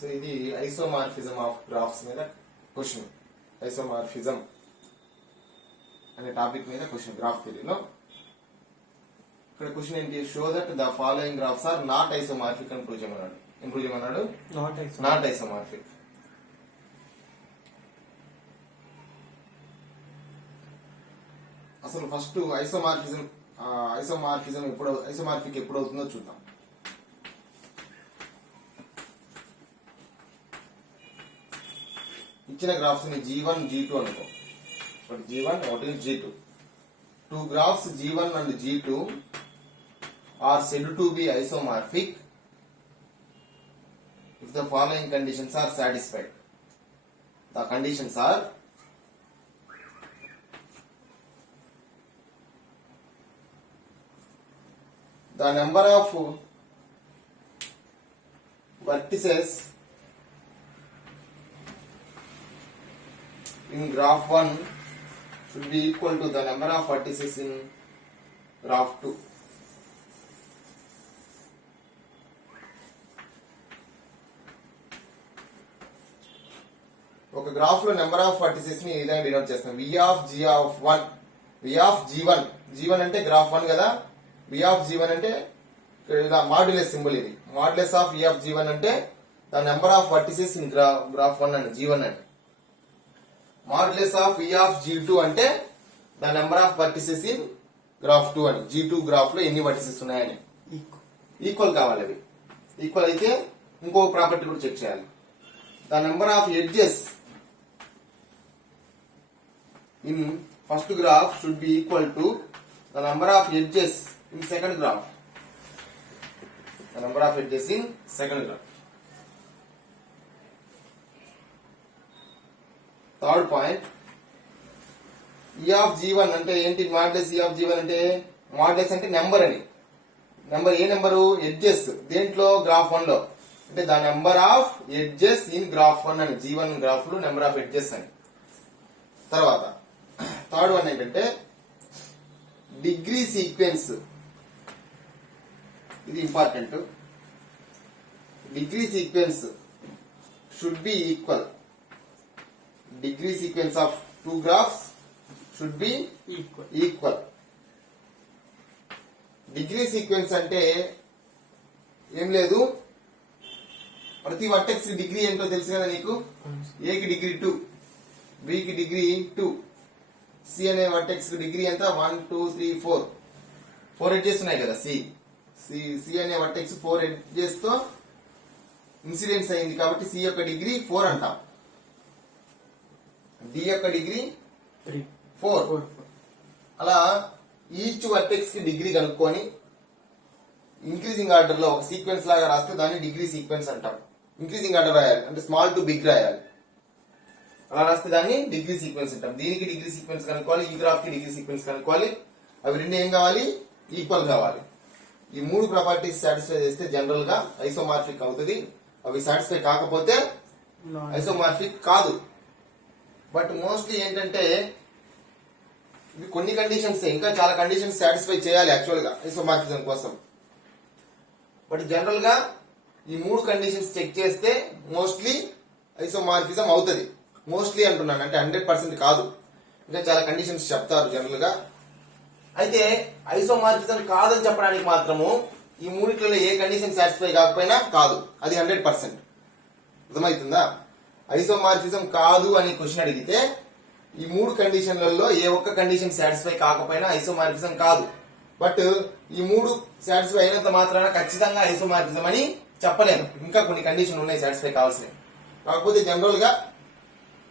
So ఇది isomorphism of graphs మీద question. Isomorphism అనే టాపిక్ మీద క్వశ్చన్ గ్రాఫ్ థియరీలో. ఇక్కడ క్వశ్చన్ ఏంటి? Show that the following graphs are not isomorphic అని ప్రూవ్ చేయమన్నాడు. ఏం ప్రూవ్ చేయమన్నాడు? Not isomorphic. అసలు ఫస్ట్ ఐసోమార్ఫిజం ఎప్పుడు అవుతుందో చూద్దాం. ఇచ్చిన గ్రాఫ్స్ ని G1 G2 అనుకో. ఒకటి G1 ఒకటి G2. Two graphs G1 and G2 are said to be isomorphic if the following conditions are satisfied. The conditions are: the number of vertices in graph 1 should be equal to the number of vertices in graph 2. ఒక graph లో number of vertices ని ఈ విధంగా denote చేస్తాం. V of G1, V of G1. G1 అంటే graph 1 కదా. V of G1 అంటే ఇలా మాడ్యులస్ సింబల్. ఇది modulus of V of G1 అంటే the number of vertices in graph 1 అండి, G1 అండి. Modulus of V of G2 అంటే the number of vertices in graph 2 అని. G2 గ్రాఫ్ లో ఎన్ని వర్టిసెస్ ఉన్నాయని ఈక్వల్ కావాలి. అవి ఈక్వల్ అయితే ఇంకో ప్రాపర్టీ కూడా చెక్ చేయాలి. The number of edges in first graph should be equal to the number of edges in second graph. The number of edges in second graph. Third point, E of G1 అంటే ఏంటి? Modulus E of G1 అంటే modulus అంటే number అని. Number ఏ number? Edges. దేంట్లో? Graph 1 లో. అంటే the number of edges in graph 1 అని. G1 graph లో నెంబర్ ఆఫ్ ఎడ్జెస్ అని. తర్వాత థర్డ్ వన్ ఏంటంటే డిగ్రీ సీక్వెన్స్. ఇది important. Degree sequence should be equal. Degree sequence of two graphs should be equal. Degree sequence అంటే ఏం లేదు, ప్రతి వర్టెక్స్ డిగ్రీ ఏంటో తెలుసు కదా నీకు. ఏ కి డిగ్రీ 2, బి కి డిగ్రీ 2, సి అనే వర్టెక్స్ డిగ్రీ ఎంత? 1 2 3 4. 4 ఎడ్జెస్ ఉన్నాయి కదా. సి అనే వర్టెక్స్ 4 ఎడ్జెస్ తో ఇన్సిడెన్స్ అయింది కాబట్టి సి యొక్క డిగ్రీ 4 అంటాం. డి యొక్క డిగ్రీ 4. అలా ఈచ్ వర్టెక్స్ కి డిగ్రీ కనుక్కొని ఇంక్రీజింగ్ ఆర్డర్ లో ఒక సీక్వెన్స్ లాగా రాస్తే దాన్ని డిగ్రీ సీక్వెన్స్ అంటాం. ఇంక్రీజింగ్ ఆర్డర్ రాయాలి అంటే స్మాల్ టు బిగ్ రాయాలి. అలా రాస్తే దాన్ని డిగ్రీ సీక్వెన్స్ అంటాం. దీనికి డిగ్రీ సీక్వెన్స్ కనుక్కోవాలి, ఈ గ్రాఫ్ కి డిగ్రీ సీక్వెన్స్ కనుక్కోవాలి. అవి రెండు ఏం కావాలి? ఈక్వల్ కావాలి. ఈ మూడు ప్రాపర్టీస్ సాటిస్ఫై చేస్తే జనరల్ గా ఐసోమార్ఫిక్ అవుతుంది. అవి సాటిస్ఫై కాకపోతే ఐసోమార్ఫిక్ కాదు. బట్ మోస్ట్లీ ఏంటంటే ఇవి కొన్ని కండిషన్స్, ఇంకా చాలా కండిషన్స్ సాటిస్ఫై చేయాలి యాక్చువల్ గా ఐసోమార్ఫిజం కోసం. బట్ జనరల్ గా ఈ మూడు కండిషన్స్ చెక్ చేస్తే మోస్ట్లీ ఐసోమార్ఫిజం అవుతుంది. మోస్ట్లీ అంటున్నాను, అంటే 100% కాదు. ఇంకా చాలా కండిషన్స్ చెప్తారు జనరల్ గా. అయితే ఐసోమార్ఫిజం కాదని చెప్పడానికి మాత్రము ఈ మూడిట్లలో ఏ కండిషన్ సాటిస్ఫై కాకపోయినా కాదు, అది 100%. అర్థమవుతుందా? ఐసోమార్ఫిజం కాదు అని క్వశ్చన్ అడిగితే ఈ మూడు కండిషన్లలో ఏ ఒక్క కండిషన్ సాటిస్ఫై కాకపోయినా ఐసోమార్ఫిజం కాదు. బట్ ఈ మూడు సాటిస్ఫై అయినంత మాత్రాన ఖచ్చితంగా ఐసోమార్ఫిజం అని చెప్పలేను. ఇంకా కొన్ని కండిషన్ ఉన్నాయి సాటిస్ఫై కావాల్సినవి. కాకపోతే జనరల్ గా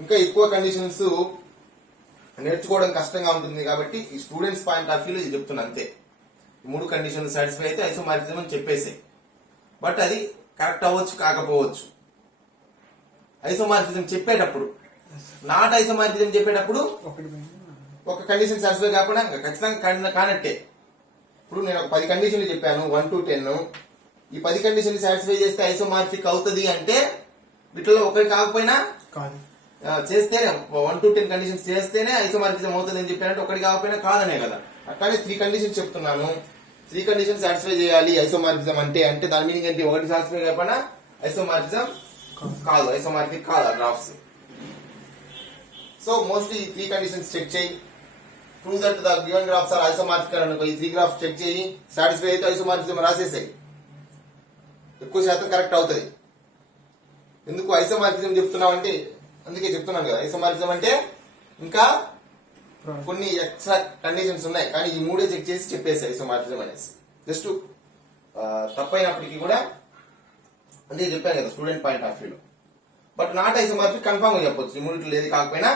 ఇంకా ఎక్కువ కండిషన్స్ నేర్చుకోవడం కష్టంగా ఉంటుంది కాబట్టి ఈ స్టూడెంట్స్ పాయింట్ ఆఫ్ వ్యూ ఇది చెప్తున్నా అంతే. మూడు కండిషన్లు సాటిస్ఫై అయితే ఐసోమార్ఫిజం అని చెప్పేసి. బట్ అది కరెక్ట్ అవ్వచ్చు, కాకపోవచ్చు. ఐసోమార్ఫిజం చెప్పేటప్పుడు, నాట్ ఐసోమార్ఫిజం చెప్పేటప్పుడు ఒక కండిషన్ సాటిస్ఫై కాకుండా ఖచ్చితంగా కానట్టే. ఇప్పుడు నేను ఒక 10 కండిషన్లు చెప్పాను, 1 to 10. ఈ 10 కండిషన్లు సాటిస్ఫై చేస్తే ఐసోమార్ఫిక్ అవుతుంది అంటే వీటిలో ఒకటి కాకపోయినా చేస్తేనే 1 to 10 కండిషన్స్ చేస్తేనే ఐసోమార్ఫిజం అవుతుంది అని చెప్పానంటే ఒకటి కాకపోయినా కాదనే కదా. అట్లానే 3 కండిషన్స్ చెప్తున్నాను. 3 కండిషన్స్ సాటిస్ఫై చేయాలి ఐసోమార్ఫిజం అంటే దాని మీనింగ్ ఏంటి? ఒకటి సాటిస్ఫై కాకపోయినా ఐసోమార్ఫిజం కాదు, ఐసోమార్ఫిక్ కాదు ఆ గ్రాఫ్స్. సో మోస్ట్లీ ఈ 3 కండిషన్స్ చెక్ చేయి. Prove that the given graphs are isomorphical అనుకో, ఈ 3 గ్రాఫ్స్ చెక్ చేయి. సాటిస్ఫై అయితే ఐసోమార్ఫిజం రాసేసాయి, ఎక్కువ శాతం కరెక్ట్ అవుతుంది. ఎందుకు ఐసోమార్ఫిజం చెప్తున్నావు అంటే అందుకే చెప్తున్నాను కదా, ఐసోమార్ఫిజం అంటే ఇంకా కొన్ని ఎక్స్ట్రా కండిషన్స్ ఉన్నాయి, కానీ ఈ 3 చెక్ చేసి చెప్పేసి ఐసోమార్ఫిజం అనేసి. జస్ట్ తప్పైనప్పటికీ కూడా అందుకే చెప్పాను కదా స్టూడెంట్ పాయింట్ ఆఫ్ వ్యూలో. బట్ నాట్ ఐసోమార్ఫిక్ కన్ఫర్మ్ గా చెప్పొచ్చు, ఈ 3 ఏది కాకపోయినా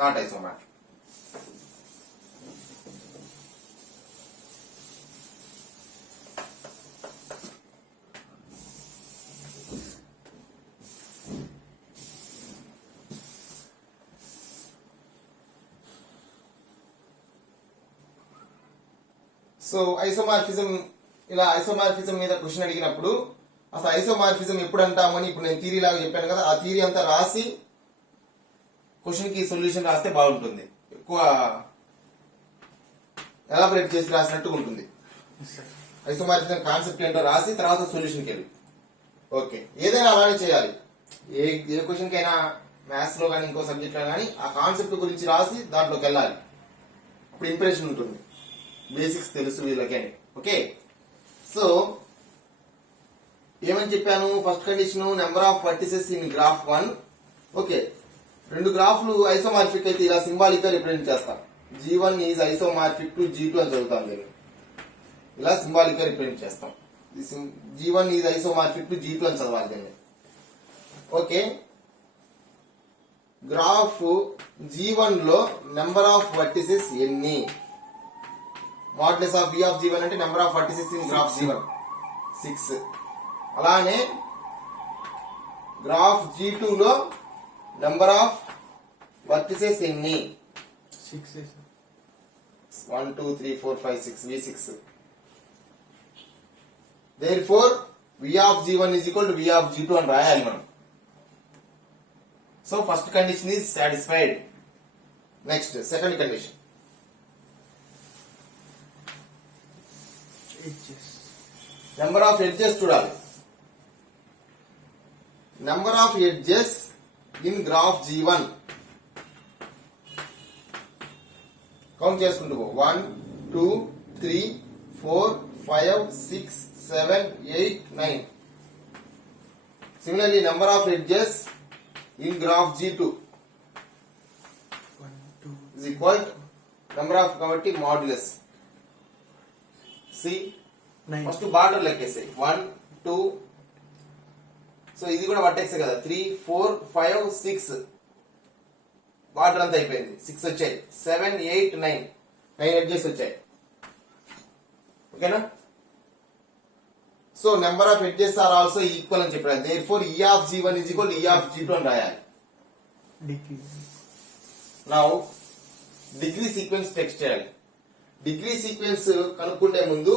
నాట్ ఐసోమార్ఫిక్. సో ఐసోమార్ఫిజం, ఇలా ఐసోమార్ఫిజం మీద క్వశ్చన్ అడిగినప్పుడు అసలు ఐసోమార్ఫిజం ఎప్పుడు అంటామని ఇప్పుడు నేను థియరీ లాగా చెప్పాను కదా, ఆ థియరీ అంతా రాసి క్వశ్చన్ కి సొల్యూషన్ రాస్తే బాగుంటుంది. ఎక్కువ ఎలాబరేట్ చేసి రాసినట్టు ఉంటుంది. ఐసోమార్ఫిజం కాన్సెప్ట్ ఏంటో రాసి తర్వాత సొల్యూషన్కి వెళ్ళి. ఓకే, ఏదైనా అలానే చేయాలి. ఏ క్వశ్చన్ కైనా మ్యాథ్స్ లో కానీ ఇంకో సబ్జెక్ట్ లో కానీ ఆ కాన్సెప్ట్ గురించి రాసి దాంట్లోకి వెళ్ళాలి. అప్పుడు ఇంప్రెషన్ ఉంటుంది, బేసిక్స్ తెలుసు వీళ్ళకి. ఓకే, సో ఏమని చెప్పాను? First condition number of vertices in graph 1. Okay, 2 గ్రాఫ్లు ఐసోమార్ఫిక్ అయితే ఇలా సింబాలిక్ గా రిప్రజెంట్ చేస్తాం. G1 is isomorphic to G2 అని చదువుతాం. దీన్ని ఇలా సింబాలిక్ గా రిప్రజెంట్ చేస్తాం. G1 is isomorphic to G2 అని చదవాలి దీన్ని. ఓకే, గ్రాఫ్ G1 లో నెంబర్ ఆఫ్ వర్టిసెస్ ఎన్ని? Modulus of V of G1 అంటే number of vertices in graph G1 6. అలానే గ్రాఫ్ G2 లో నెంబర్ ఆఫ్ వర్టిసెస్ ఎన్ని? 6. 1 2 3 4 5 6 V6. Therefore V of G1 is equal to V of G2 అని రాయాలి మనం. So first condition is satisfied. Next second condition, number of edges చూడాలి. Number of edges in graph G1 count చేసుకుంటూ 1 2 3 4 5 6 7 8 9. Similarly number of edges in graph G2 is equal to number of కాబట్టి modulus C. First border లెక్కేసాయి 1 2. So ఇది కూడా vertex కదా, 3 4 5 6 border అంతా అయిపోయింది. 6 వచ్చాయి, 7 8 9 ఎడ్జెస్ వచ్చాయి. ఓకేనా? So number of edges are also equal అని చెప్పారు. Therefore E of G1 is equal to E of G2 అని రాయాలి. నౌ డిగ్రీ సీక్వెన్స్ టెక్స్ట్ చేయాలి. డిగ్రీ సీక్వెన్స్ కనుక్కుంటే ముందు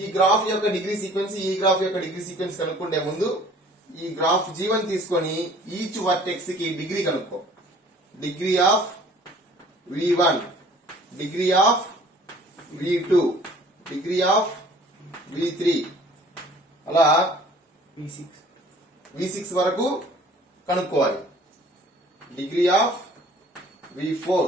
ఈ గ్రాఫ్ యొక్క డిగ్రీ సీక్వెన్స్, ఈ గ్రాఫ్ యొక్క డిగ్రీ సీక్వెన్స్ కనుక్కుంటే ముందు ఈ గ్రాఫ్ G1 తీసుకొని ఈచ్ వర్టెక్స్ కి డిగ్రీ కనుక్కో. Degree of V1, degree of V2, degree of V3, అలా V6 వరకు కనుక్కోవాలి. డిగ్రీ ఆఫ్ V4,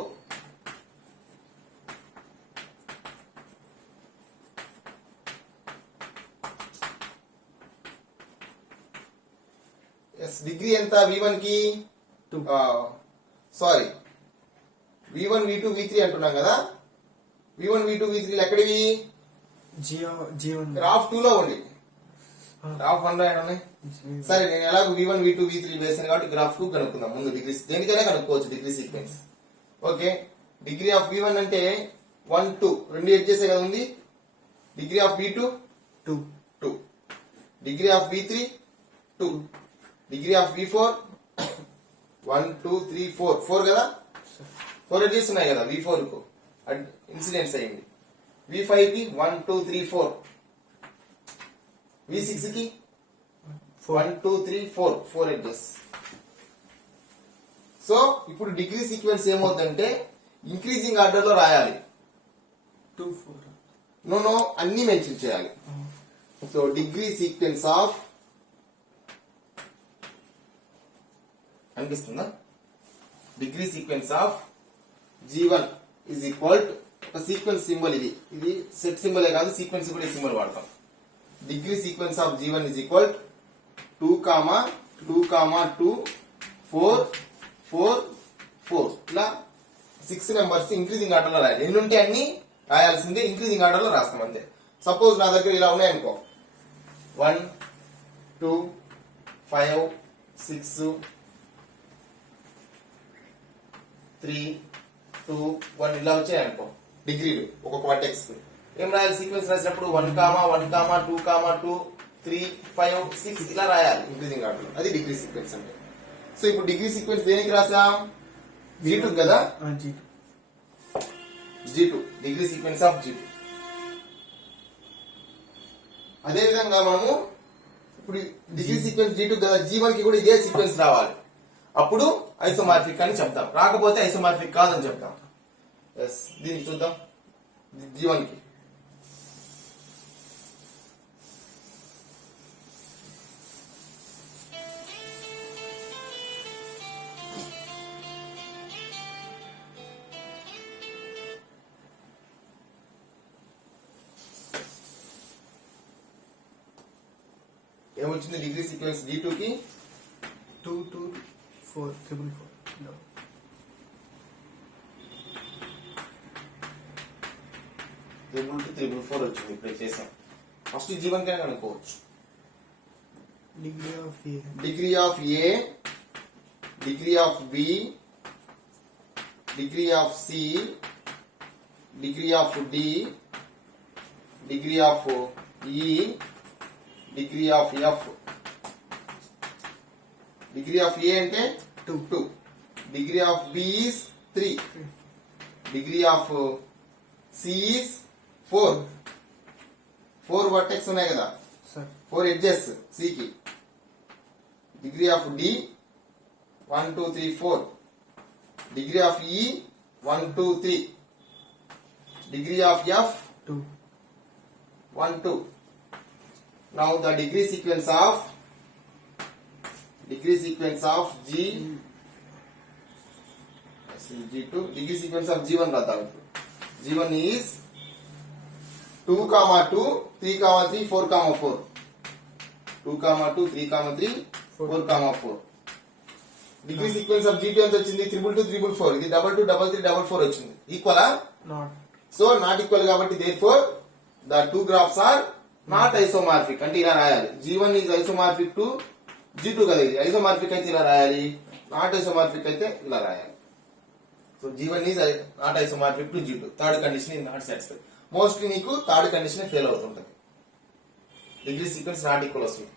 డిగ్రీ ఎంత V1 కి? సారీ, V1 V2 V3 అంటున్నాం కదా. V1 V2 V3 ఎక్కడివి? గ్రాఫ్ 2 లో ఉండి, గ్రాఫ్ 1 లో ఉన్నాయి. సరే, నేను ఎలాగో V1 V2 V3 వేసాను కాబట్టి గ్రాఫ్ 2 కనుక్కుందాం ముందు. డిగ్రీ దేనికైనా కనుక్కోవచ్చు degree sequence. Okay, degree of V1 అంటే 1 2 2 ఎడ్జెస్ కదా ఉంది. Degree of V2 2, degree of V3 2, degree of V4 1 2 3 4 కదా. 4 ఎడ్జెస్ ఉన్నాయి కదా V4 కు, ఇన్సిడెంట్స్ అయ్యింది. V5 కి 1 2 3 4, V6 కి 1 2 3 4 ఎడ్జెస్. సో ఇప్పుడు డిగ్రీ సీక్వెన్స్ ఏమవుతుందంటే ఇంక్రీజింగ్ ఆర్డర్ లో రాయాలి. 2 4 నో అన్ని మెన్షన్ చేయాలి. సో డిగ్రీ సీక్వెన్స్ ఆఫ్ అనిపిస్తుందా? Degree sequence of G1 is equal to ఒక సీక్వెన్స్ సింబల్ ఇది సెట్ సింబలే కాదు సీక్వెన్స్ కూడా ఈ సింబల్ వాడతాం. Degree sequence of G1 is equal 2, 2, 2, 4, 4, 4 ఇలా 6 నెంబర్స్ ఇంక్రీజింగ్ ఆర్డర్ లో రాయాలి. ఎన్ని ఉంటే అన్ని రాయాల్సిందే, ఇంక్రీజింగ్ ఆర్డర్ లో రాస్తాం అంతే. సపోజ్ నా దగ్గర ఇలా ఉన్నాయనుకో 1, 2, 5, 6, 3, 2, 1 ఇలా వచ్చాయనుకో డిగ్రీలు ఒక్కొక్క వర్టెక్స్ ఏం రాయాలి? సీక్వెన్స్ రాసినప్పుడు 1, 1, 2, 2, 3, 5, 6 ఇలా రాయాలి ఇంక్రీజింగ్ ఆర్డర్. అది డిగ్రీ సీక్వెన్స్ అంటే. సో ఇప్పుడు డిగ్రీ సీక్వెన్స్ దేనికి రాసాం? G2 కదా, G2 degree sequence of G2. అదే విధంగా మనము ఇప్పుడు డిగ్రీ సీక్వెన్స్ G2 కదా, G1 కి కూడా ఇదే సీక్వెన్స్ రావాలి. అప్పుడు ఐసోమార్ఫిక్ అని చెప్తాం, రాకపోతే ఐసోమార్ఫిక్ కాదని చెప్తాం. దీనికి చూద్దాం. G1 కి ఏమొచ్చింది? డిగ్రీ సీక్వెన్స్ D2 కి 2, 2, 4, 4, 4. No. త్రిబుల్ 4 వచ్చింది. ఇప్పుడు చేసాం. ఫస్ట్ G1 కైనా కనుక్కోవచ్చు. Degree of A. Degree of A, degree of B, degree of C, degree of D, degree of E, degree of F. Degree of A అంటే 2, degree of B is 3, degree of C is 4. 4 vertex ఉన్నాయి కదా, Sir. 4 edges C కి. Degree of D 1, 2, 3, 4, degree of E 1, 2, 3, degree of F 2. 1, 2. Now the degree sequence of G2 degree sequence of G1 రాద్దాం. G1 is 2, 2, 3, 3, 4, 4. 2, 2, 3, 3, 4, 4. Degree sequence of G2 ఎంత వచ్చింది? 2, 2, 3, 4. ఇది 2, 2, 3, 3, 4 వచ్చింది. ఈక్వలా? Not. So not equal కాబట్టి therefore the two graphs are not isomorphic. అంటే ఇలా రాయాలి. G1 is isomorphic to G2 కదా, ఇది ఐసోమార్ఫిక్ అయితే ఇలా రాయాలి, నాట్ ఐసోమార్ఫిక్ అయితే ఇలా రాయాలి. So G1 is not isomorphic to G2. Third condition is not satisfied. Mostly నీకు థర్డ్ కండిషన్ ఫెయిల్ అవుతుంటది. డిగ్రీ సీక్వెన్స్ నాట్ ఈక్వల్ వస్తుంది.